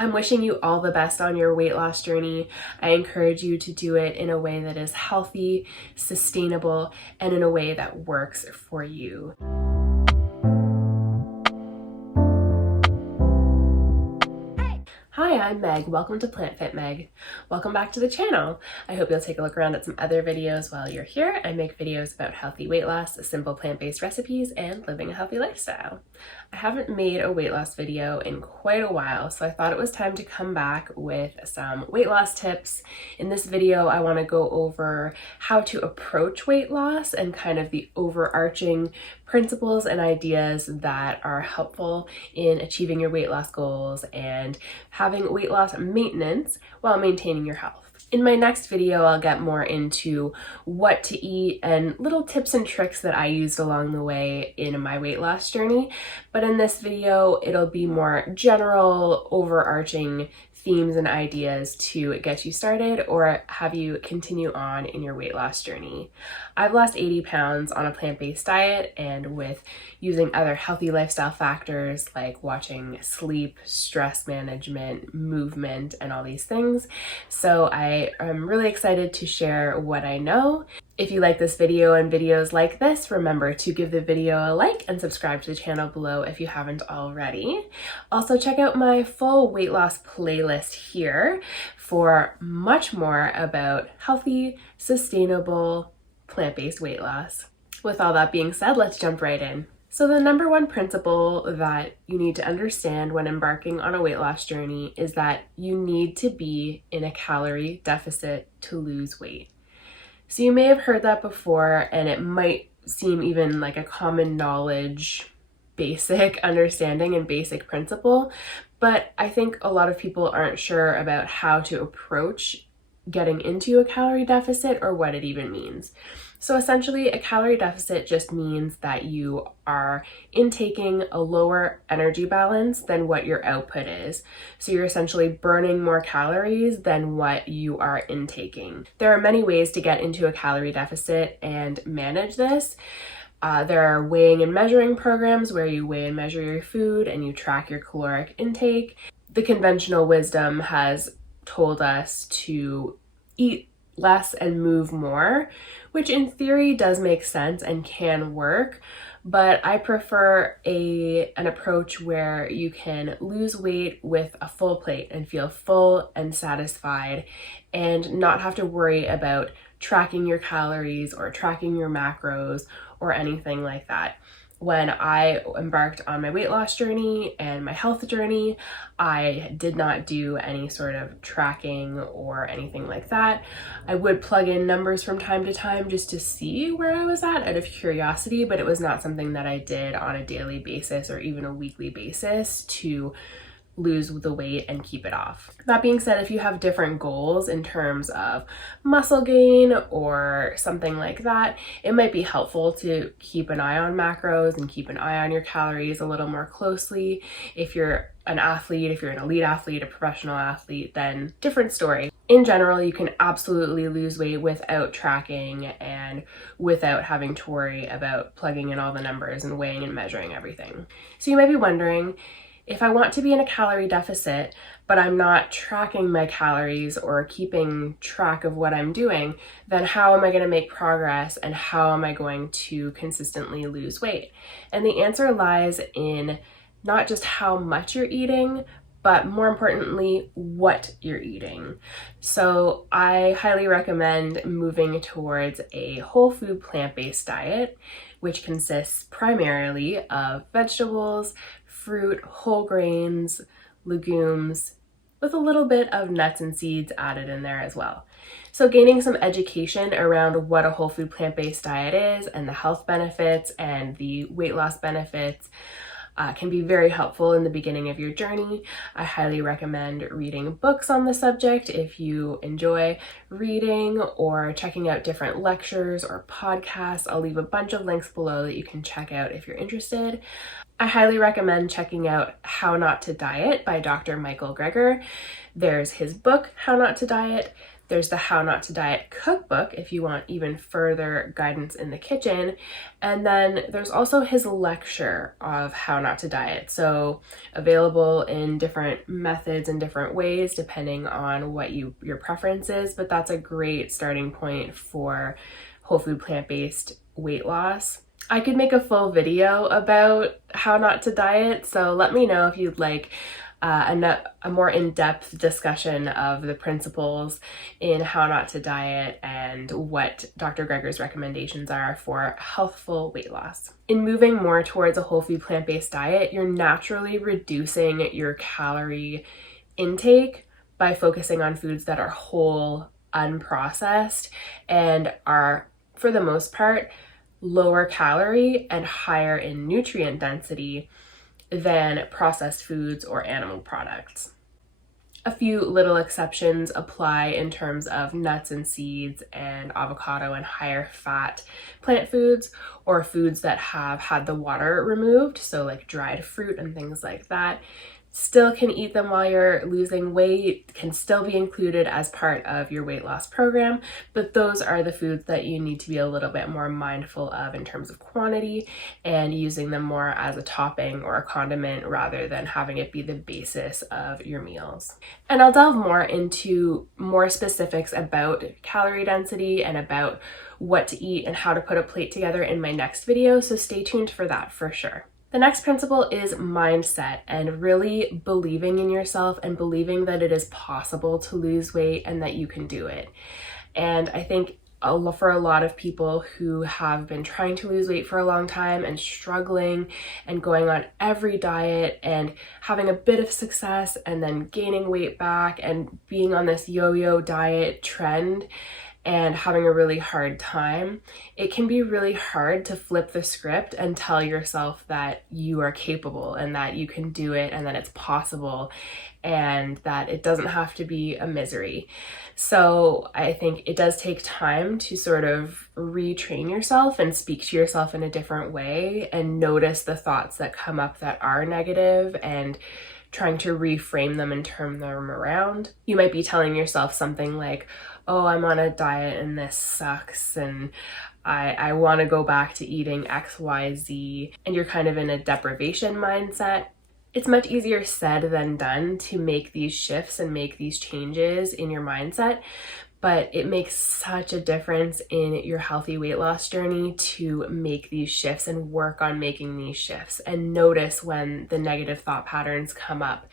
I'm wishing you all the best on your weight loss journey. I encourage you to do it in a way that is healthy, sustainable, and in a way that works for you. Hi, I'm Meg. Welcome to plantfitmeg. Welcome back to the channel. I hope you'll take a look around at some other videos while you're here. I make videos about healthy weight loss, simple plant-based recipes, and living a healthy lifestyle. I haven't made a weight loss video in quite a while, so I thought it was time to come back with some weight loss tips. In this video, I want to go over how to approach weight loss and kind of the overarching principles and ideas that are helpful in achieving your weight loss goals and having weight loss maintenance while maintaining your health. In my next video, I'll get more into what to eat and little tips and tricks that I used along the way in my weight loss journey. But in this video, it'll be more general, overarching themes and ideas to get you started or have you continue on in your weight loss journey. I've lost 80 pounds on a plant-based diet and with using other healthy lifestyle factors like watching sleep, stress management, movement, and all these things. So I am really excited to share what I know. If you like this video and videos like this, remember to give the video a like and subscribe to the channel below if you haven't already. Also, check out my full weight loss playlist here for much more about healthy, sustainable, plant-based weight loss. With all that being said, let's jump right in. So the number one principle that you need to understand when embarking on a weight loss journey is that you need to be in a calorie deficit to lose weight. So you may have heard that before, and it might seem even like a common knowledge, basic understanding and basic principle, but I think a lot of people aren't sure about how to approach getting into a calorie deficit or what it even means. So essentially, a calorie deficit just means that you are intaking a lower energy balance than what your output is. So you're essentially burning more calories than what you are intaking. There are many ways to get into a calorie deficit and manage this. There are weighing and measuring programs where you weigh and measure your food and you track your caloric intake. The conventional wisdom has told us to eat less and move more, which in theory does make sense and can work, but I prefer an approach where you can lose weight with a full plate and feel full and satisfied and not have to worry about tracking your calories or tracking your macros or anything like that. When I embarked on my weight loss journey and my health journey, I did not do any sort of tracking or anything like that. I would plug in numbers from time to time just to see where I was at out of curiosity, but it was not something that I did on a daily basis or even a weekly basis to lose the weight and keep it off. That being said, if you have different goals in terms of muscle gain or something like that, it might be helpful to keep an eye on macros and keep an eye on your calories a little more closely. If you're an athlete, if you're an elite athlete, a professional athlete, then different story. In general, you can absolutely lose weight without tracking and without having to worry about plugging in all the numbers and weighing and measuring everything. So you might be wondering, if I want to be in a calorie deficit, but I'm not tracking my calories or keeping track of what I'm doing, then how am I going to make progress and how am I going to consistently lose weight? And the answer lies in not just how much you're eating, but more importantly, what you're eating. So I highly recommend moving towards a whole food plant-based diet, which consists primarily of vegetables, fruit, whole grains, legumes, with a little bit of nuts and seeds added in there as well. So gaining some education around what a whole food plant-based diet is and the health benefits and the weight loss benefits can be very helpful in the beginning of your journey. I highly recommend reading books on the subject if you enjoy reading or checking out different lectures or podcasts. I'll leave a bunch of links below that you can check out if you're interested. I highly recommend checking out How Not to Diet by Dr. Michael Greger. There's his book, How Not to Diet. There's the How Not to Diet cookbook if you want even further guidance in the kitchen. And then there's also his lecture of How Not to Diet. So available in different methods and different ways depending on what your preference is, but that's a great starting point for whole food plant-based weight loss. I could make a full video about how not to diet, so let me know if you'd like a more in-depth discussion of the principles in how not to diet and what Dr. Greger's recommendations are for healthful weight loss. In moving more towards a whole food plant-based diet, you're naturally reducing your calorie intake by focusing on foods that are whole, unprocessed, and are, for the most part, lower calorie and higher in nutrient density than processed foods or animal products. A few little exceptions apply in terms of nuts and seeds and avocado and higher fat plant foods, or foods that have had the water removed, so like dried fruit and things like that. Still can eat them while you're losing weight, can still be included as part of your weight loss program, but those are the foods that you need to be a little bit more mindful of in terms of quantity and using them more as a topping or a condiment rather than having it be the basis of your meals. And I'll delve more into more specifics about calorie density and about what to eat and how to put a plate together in my next video, so stay tuned for that for sure. The next principle is mindset, and really believing in yourself and believing that it is possible to lose weight and that you can do it. And I think for a lot of people who have been trying to lose weight for a long time and struggling and going on every diet and having a bit of success and then gaining weight back and being on this yo-yo diet trend and having a really hard time, it can be really hard to flip the script and tell yourself that you are capable and that you can do it and that it's possible and that it doesn't have to be a misery. So I think it does take time to sort of retrain yourself and speak to yourself in a different way and notice the thoughts that come up that are negative and trying to reframe them and turn them around. You might be telling yourself something like, oh, I'm on a diet and this sucks and I want to go back to eating X, Y, Z, and you're kind of in a deprivation mindset. It's much easier said than done to make these shifts and make these changes in your mindset, but it makes such a difference in your healthy weight loss journey to make these shifts and work on making these shifts and notice when the negative thought patterns come up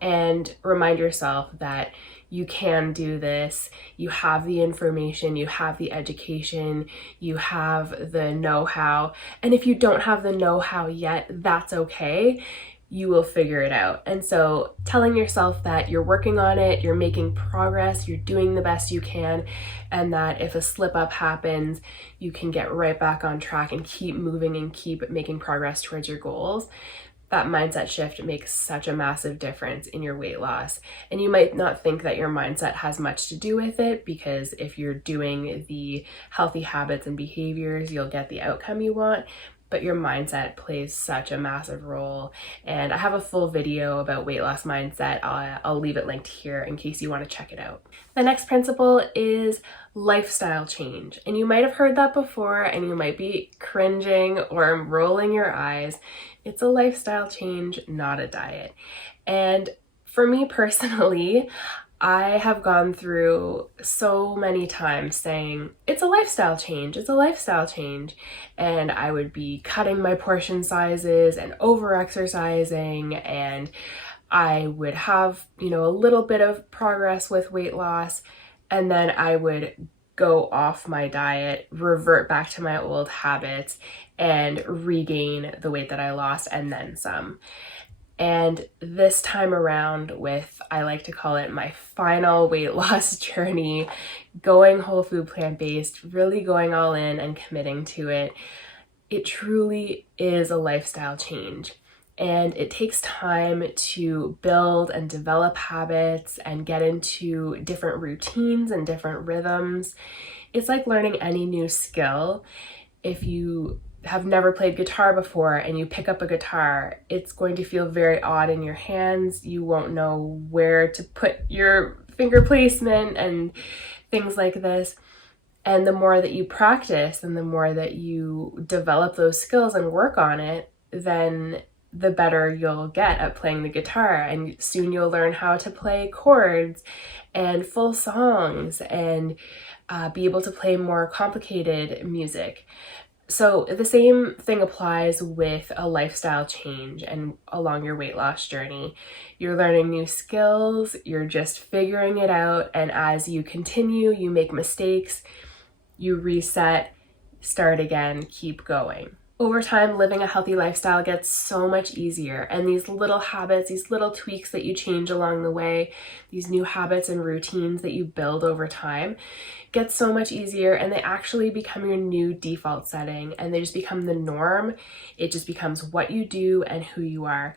and remind yourself that you can do this, you have the information, you have the education, you have the know-how, and if you don't have the know-how yet, that's okay. You will figure it out. And so telling yourself that you're working on it, you're making progress, you're doing the best you can, and that if a slip up happens, you can get right back on track and keep moving and keep making progress towards your goals. That mindset shift makes such a massive difference in your weight loss. And you might not think that your mindset has much to do with it, because if you're doing the healthy habits and behaviors, you'll get the outcome you want. But your mindset plays such a massive role. And I have a full video about weight loss mindset. I'll leave it linked here in case you want to check it out. The next principle is lifestyle change. And you might have heard that before and you might be cringing or rolling your eyes. It's a lifestyle change, not a diet. And for me personally, I have gone through so many times saying, it's a lifestyle change, it's a lifestyle change. And I would be cutting my portion sizes and over-exercising, and I would have, a little bit of progress with weight loss, and then I would go off my diet, revert back to my old habits, and regain the weight that I lost and then some. And this time around with, I like to call it my final weight loss journey, going whole food plant-based, really going all in and committing to it, it truly is a lifestyle change. And it takes time to build and develop habits and get into different routines and different rhythms. It's like learning any new skill. If you have never played guitar before and you pick up a guitar, it's going to feel very odd in your hands. You won't know where to put your finger placement and things like this. And the more that you practice and the more that you develop those skills and work on it, then the better you'll get at playing the guitar. And soon you'll learn how to play chords and full songs and be able to play more complicated music. So the same thing applies with a lifestyle change and along your weight loss journey. You're learning new skills, you're just figuring it out, and as you continue, you make mistakes, you reset, start again, keep going. Over time, living a healthy lifestyle gets so much easier, and these little habits, these little tweaks that you change along the way, these new habits and routines that you build over time get so much easier, and they actually become your new default setting, and they just become the norm. It just becomes what you do and who you are.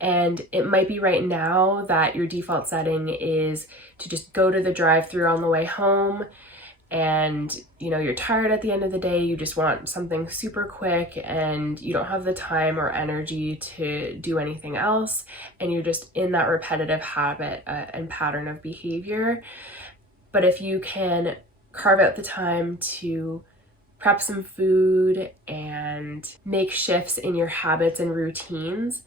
And it might be right now that your default setting is to just go to the drive-thru on the way home, and you're tired at the end of the day, you just want something super quick and you don't have the time or energy to do anything else, and you're just in that repetitive habit and pattern of behavior. But if you can carve out the time to prep some food and make shifts in your habits and routines,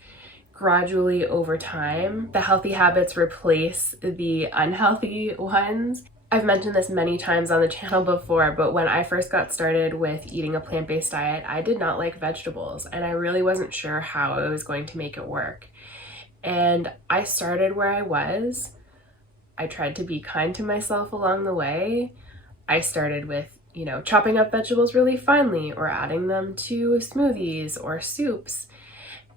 gradually over time, the healthy habits replace the unhealthy ones. I've mentioned this many times on the channel before, but when I first got started with eating a plant-based diet, I did not like vegetables, and I really wasn't sure how I was going to make it work. And I started where I was. I tried to be kind to myself along the way. I started with, chopping up vegetables really finely or adding them to smoothies or soups.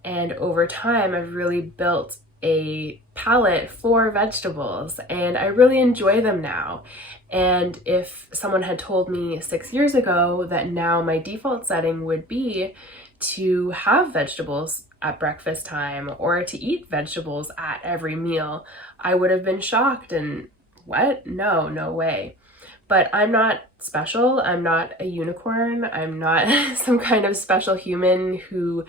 And over time, I've really built a palate for vegetables, and I really enjoy them now. And if someone had told me 6 years ago that now my default setting would be to have vegetables at breakfast time or to eat vegetables at every meal, I would have been shocked and what? No way. But I'm not special. I'm not a unicorn. I'm not some kind of special human who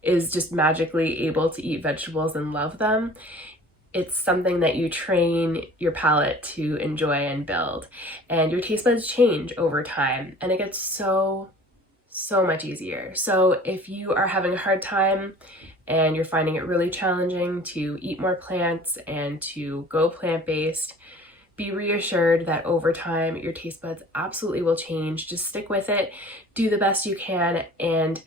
is just magically able to eat vegetables and love them. It's something that you train your palate to enjoy and build. And your taste buds change over time, and it gets so much easier. So if you are having a hard time and you're finding it really challenging to eat more plants and to go plant-based, be reassured that over time your taste buds absolutely will change. Just stick with it, do the best you can, and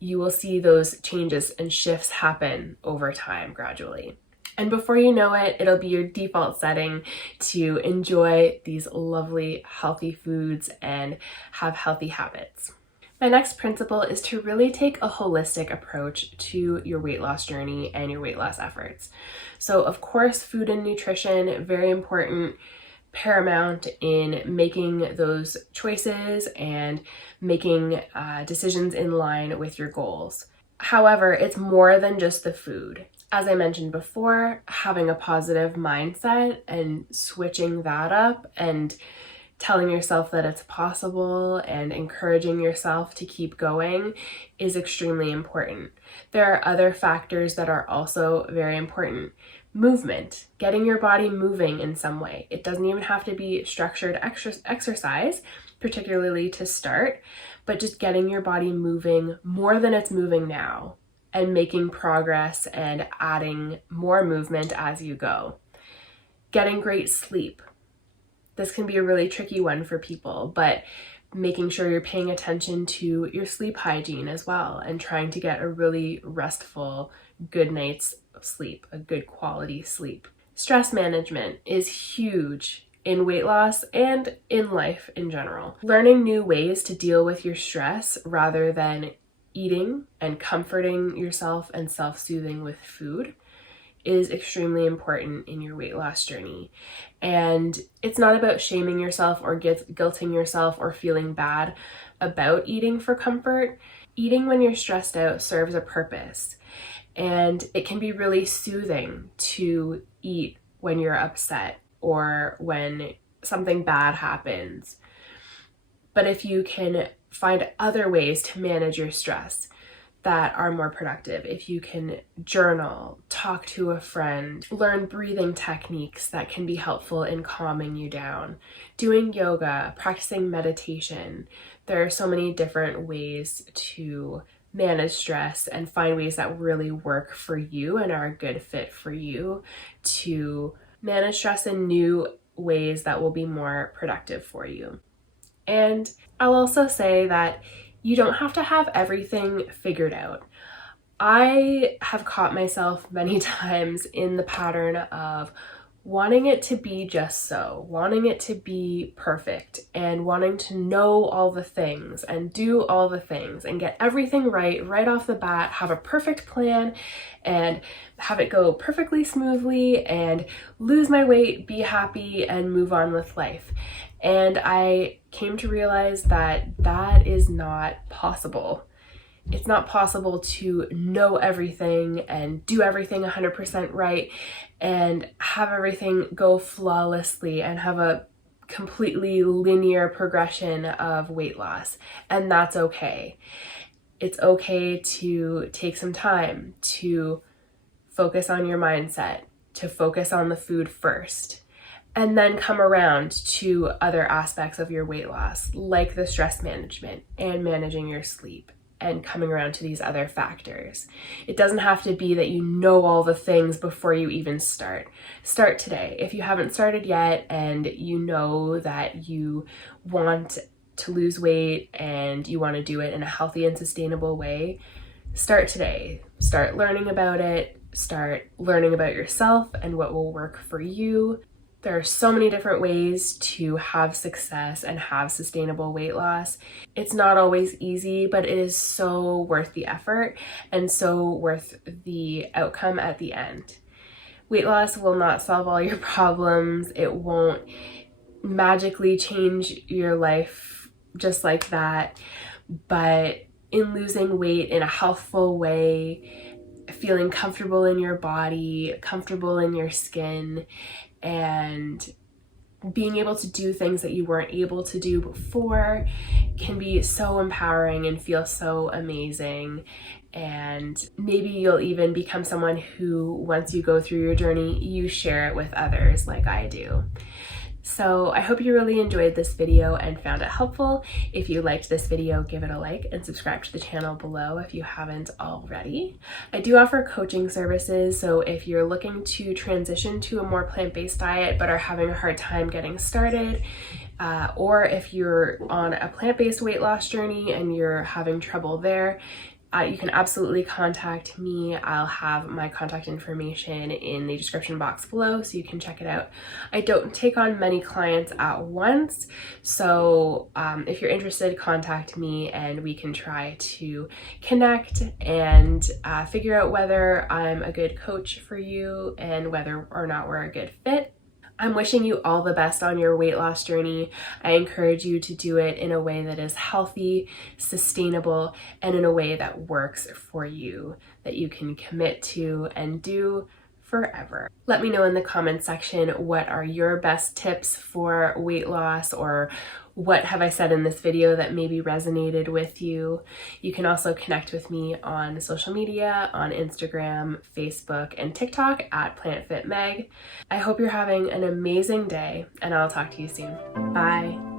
you will see those changes and shifts happen over time gradually. And before you know it, it'll be your default setting to enjoy these lovely, healthy foods and have healthy habits. My next principle is to really take a holistic approach to your weight loss journey and your weight loss efforts. So of course, food and nutrition, very important, paramount in making those choices and making decisions in line with your goals. However, it's more than just the food. As I mentioned before, having a positive mindset and switching that up and telling yourself that it's possible and encouraging yourself to keep going is extremely important. There are other factors that are also very important. Movement, getting your body moving in some way. It doesn't even have to be structured exercise, particularly to start, but just getting your body moving more than it's moving now and making progress and adding more movement as you go. Getting great sleep. This can be a really tricky one for people, but making sure you're paying attention to your sleep hygiene as well and trying to get a really restful, good night's sleep, a good quality sleep. Stress management is huge in weight loss and in life in general. Learning new ways to deal with your stress rather than eating and comforting yourself and self-soothing with food is extremely important in your weight loss journey. And it's not about shaming yourself or guilting yourself or feeling bad about eating for comfort. Eating when you're stressed out serves a purpose, and it can be really soothing to eat when you're upset or when something bad happens. But if you can find other ways to manage your stress, that are more productive. If you can journal, talk to a friend, learn breathing techniques that can be helpful in calming you down, doing yoga, practicing meditation. There are so many different ways to manage stress and find ways that really work for you and are a good fit for you to manage stress in new ways that will be more productive for you. And I'll also say that you don't have to have everything figured out. I have caught myself many times in the pattern of wanting it to be just so, wanting it to be perfect, and wanting to know all the things and do all the things and get everything right off the bat, have a perfect plan and have it go perfectly smoothly and lose my weight, be happy, and move on with life. And I came to realize that that is not possible. It's not possible to know everything and do everything 100% right and have everything go flawlessly and have a completely linear progression of weight loss. And that's okay. It's okay to take some time to focus on your mindset, to focus on the food first, and then come around to other aspects of your weight loss, like the stress management and managing your sleep and coming around to these other factors. It doesn't have to be that you know all the things before you even start. Start today. If you haven't started yet and you know that you want to lose weight and you want to do it in a healthy and sustainable way, start today. Start learning about it. Start learning about yourself and what will work for you. There are so many different ways to have success and have sustainable weight loss. It's not always easy, but it is so worth the effort and so worth the outcome at the end. Weight loss will not solve all your problems. It won't magically change your life just like that. But in losing weight in a healthful way, feeling comfortable in your body, comfortable in your skin, and being able to do things that you weren't able to do before can be so empowering and feel so amazing. And maybe you'll even become someone who, once you go through your journey, you share it with others like I do. So I hope you really enjoyed this video and found it helpful. If you liked this video, give it a like and subscribe to the channel below if you haven't already. I do offer coaching services, so if you're looking to transition to a more plant-based diet but are having a hard time getting started, or if you're on a plant-based weight loss journey and you're having trouble there, you can absolutely contact me. I'll have my contact information in the description box below so you can check it out. I don't take on many clients at once, so if you're interested, contact me and we can try to connect and figure out whether I'm a good coach for you and whether or not we're a good fit. I'm wishing you all the best on your weight loss journey. I encourage you to do it in a way that is healthy, sustainable, and in a way that works for you, that you can commit to and do forever. Let me know in the comments section what are your best tips for weight loss, or what have I said in this video that maybe resonated with you. You can also connect with me on social media, on Instagram, Facebook, and TikTok at plantfitmeg. I hope you're having an amazing day, and I'll talk to you soon. Bye.